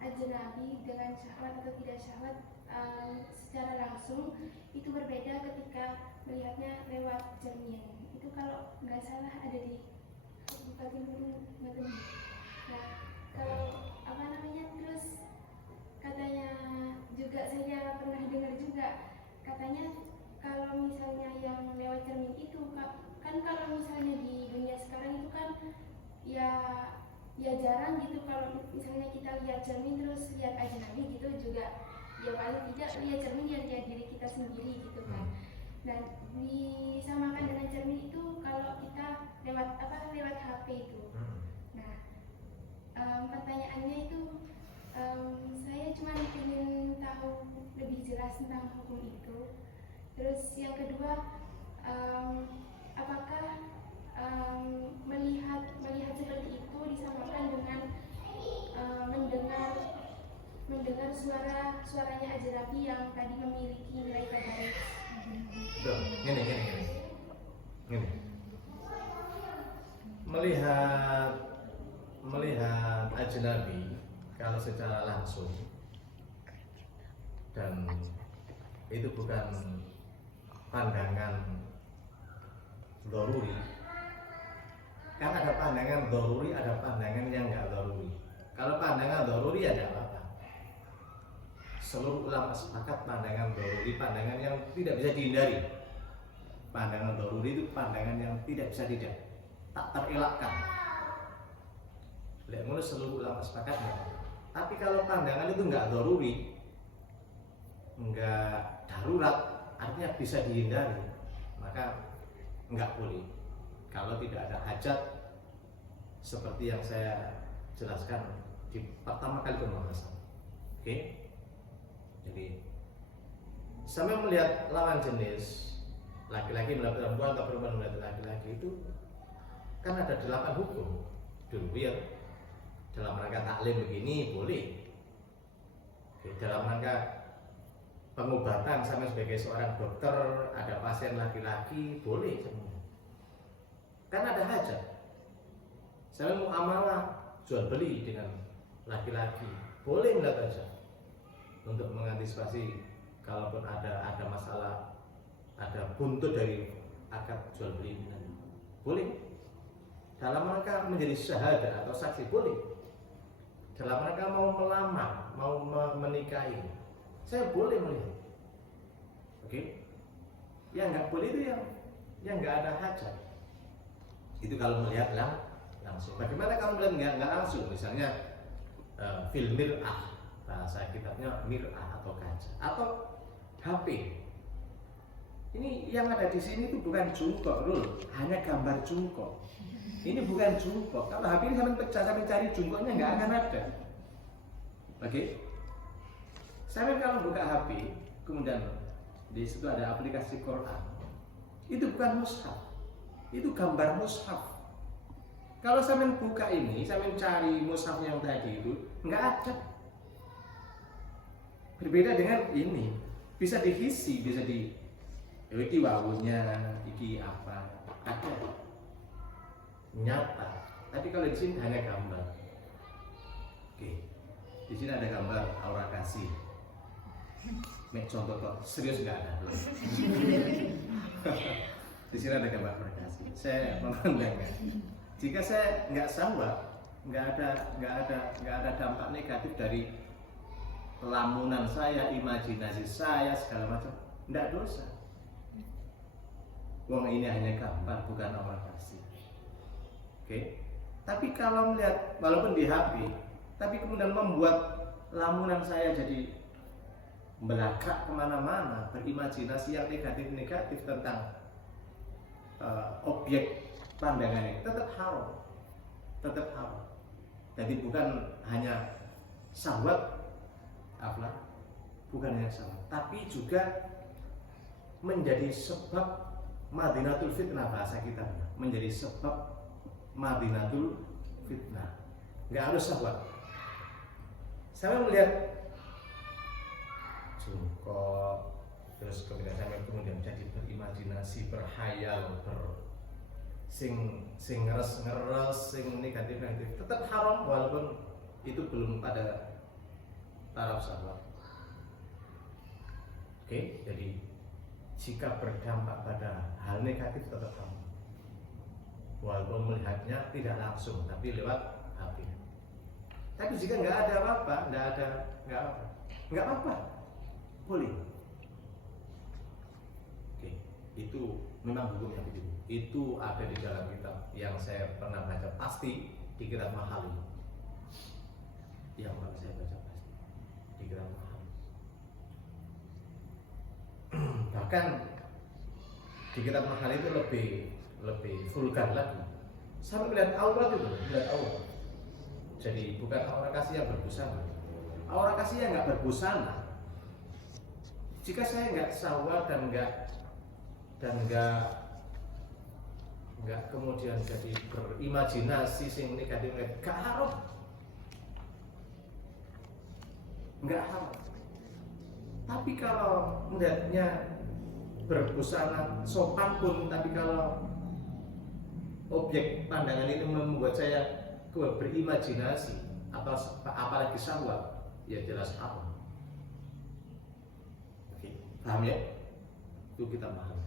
ajnabi dengan syahwat atau tidak syahwat secara langsung itu berbeda ketika melihatnya lewat cermin. Itu kalau nggak salah ada di Kabupaten Gunung Merapi. Nah, kalau apa namanya, terus katanya juga saya pernah dengar juga katanya kalau misalnya yang lewat cermin itu kan kalau misalnya di dunia sekarang itu kan ya jarang gitu kalau misalnya kita lihat cermin terus lihat ajnabi gitu juga, ya paling tidak lihat cermin ya lihat diri kita sendiri gitu kan. Dan disamakan dengan cermin itu kalau kita lewat HP itu. Nah, pertanyaannya itu saya cuma ingin tahu lebih jelas tentang hukum itu. Terus yang kedua, apakah melihat seperti itu disamakan dengan mendengar suaranya ajnabi yang tadi memiliki nilai tabaruk. Gini. Melihat ajnabi kalau secara langsung dan itu bukan pandangan doruri. Kan ada pandangan doruri, ada pandangan yang nggak doruri. Kalau pandangan doruri ya tidak apa-apa. Seluruh ulama sepakat pandangan doruri, pandangan yang tidak bisa dihindari. Pandangan doruri itu pandangan yang tidak bisa tak terelakkan. Lihat mulai seluruh ulama sepakat ya. Tapi kalau pandangan itu nggak doruri, nggak darurat, artinya bisa dihindari, maka nggak boleh. Kalau tidak ada hajat seperti yang saya jelaskan di pertama kali pembahasan. Oke? Jadi sampai melihat lawan jenis, laki-laki melihat perempuan atau perempuan melihat laki-laki itu kan ada 8 hukum dulu ya. Dalam rangka taklim begini boleh. Oke, dalam rangka pengobatan sama sebagai seorang dokter ada pasien laki-laki boleh semua. Kan ada hajat. Saya mau amalah jual beli dengan laki-laki boleh nggak aja untuk mengantisipasi kalaupun ada masalah, ada buntut dari akad jual beli ini boleh. Dalam rangka menjadi syahadah atau saksi boleh. Dalam rangka mau melamar, mau menikahi, saya boleh melihat. Oke? Yang nggak boleh itu yang nggak ada hajat. Itu kalau melihat langsung. Bagaimana kalau melihat nggak langsung? Misalnya film mir'ah, bahasa kitabnya mir'ah atau kaca, atau HP. Ini yang ada di sini itu bukan jungkok, loh, hanya gambar jungkok. Ini bukan jungkok. Kalau HP ini sampai pecah, sampai cari jungkoknya nggak akan ada. Oke? Sampai kalau buka HP, kemudian di situ ada aplikasi Quran. Itu bukan mushaf. Itu gambar mushaf. Kalau sampean buka ini, sampean cari mushaf yang tadi itu nggak ada. Berbeda dengan ini, bisa diisi, bisa di iki wawunya, iki apa, ada nyata. Tapi kalau di sini hanya gambar. Oke, di sini ada gambar aura kasih. Mek contoh kok serius nggak ada. Di sini ada gambar aura kasih. Saya memandangkan, jika saya nggak sahwat, nggak ada dampak negatif dari lamunan saya, imajinasi saya, segala macam, nggak dosa. Wong ini hanya gambar, bukan aura kasih. Oke. Tapi kalau melihat, walaupun di HP, tapi kemudian membuat lamunan saya jadi melagak kemana-mana, berimajinasi yang negatif-negatif tentang objek pandangan ini, tetap haram. Jadi bukan hanya syahwat, bukan hanya syahwat, tapi juga menjadi sebab madinatul fitnah, bahasa kita, menjadi sebab madinatul fitnah. Nggak harus syahwat. Saya melihat jungkok, terus kemudian jadi berimajinasi, berhayal, sing ngeres, sing negatif, tetap haram walaupun itu belum pada taraf syahwat. Oke, jadi jika berdampak pada hal negatif tetap haram. Walaupun melihatnya tidak langsung, tapi lewat hati. Tapi jika nggak ada apa-apa, nggak apa-apa, boleh. Oke, itu memang hukumnya begitu. Itu ada di dalam kitab yang saya pernah baca, pasti di kitab Mahali. Yang pernah saya baca pasti di kitab Mahali. Bahkan di kitab Mahali itu lebih vulgar lagi. Sampai melihat aurat itu, melihat aurat. Jadi bukan aura kasih yang berbusana. Aura kasih yang nggak berbusana. Jika saya nggak syahwat dan nggak kemudian jadi berimajinasi sing negatif, nggak haram, nggak haram. Tapi kalau melihatnya berbusana sopan pun, tapi kalau objek pandangan ini membuat saya berimajinasi atau apalagi syahwat, ya jelas haram. Oke, paham ya? Itu kita paham.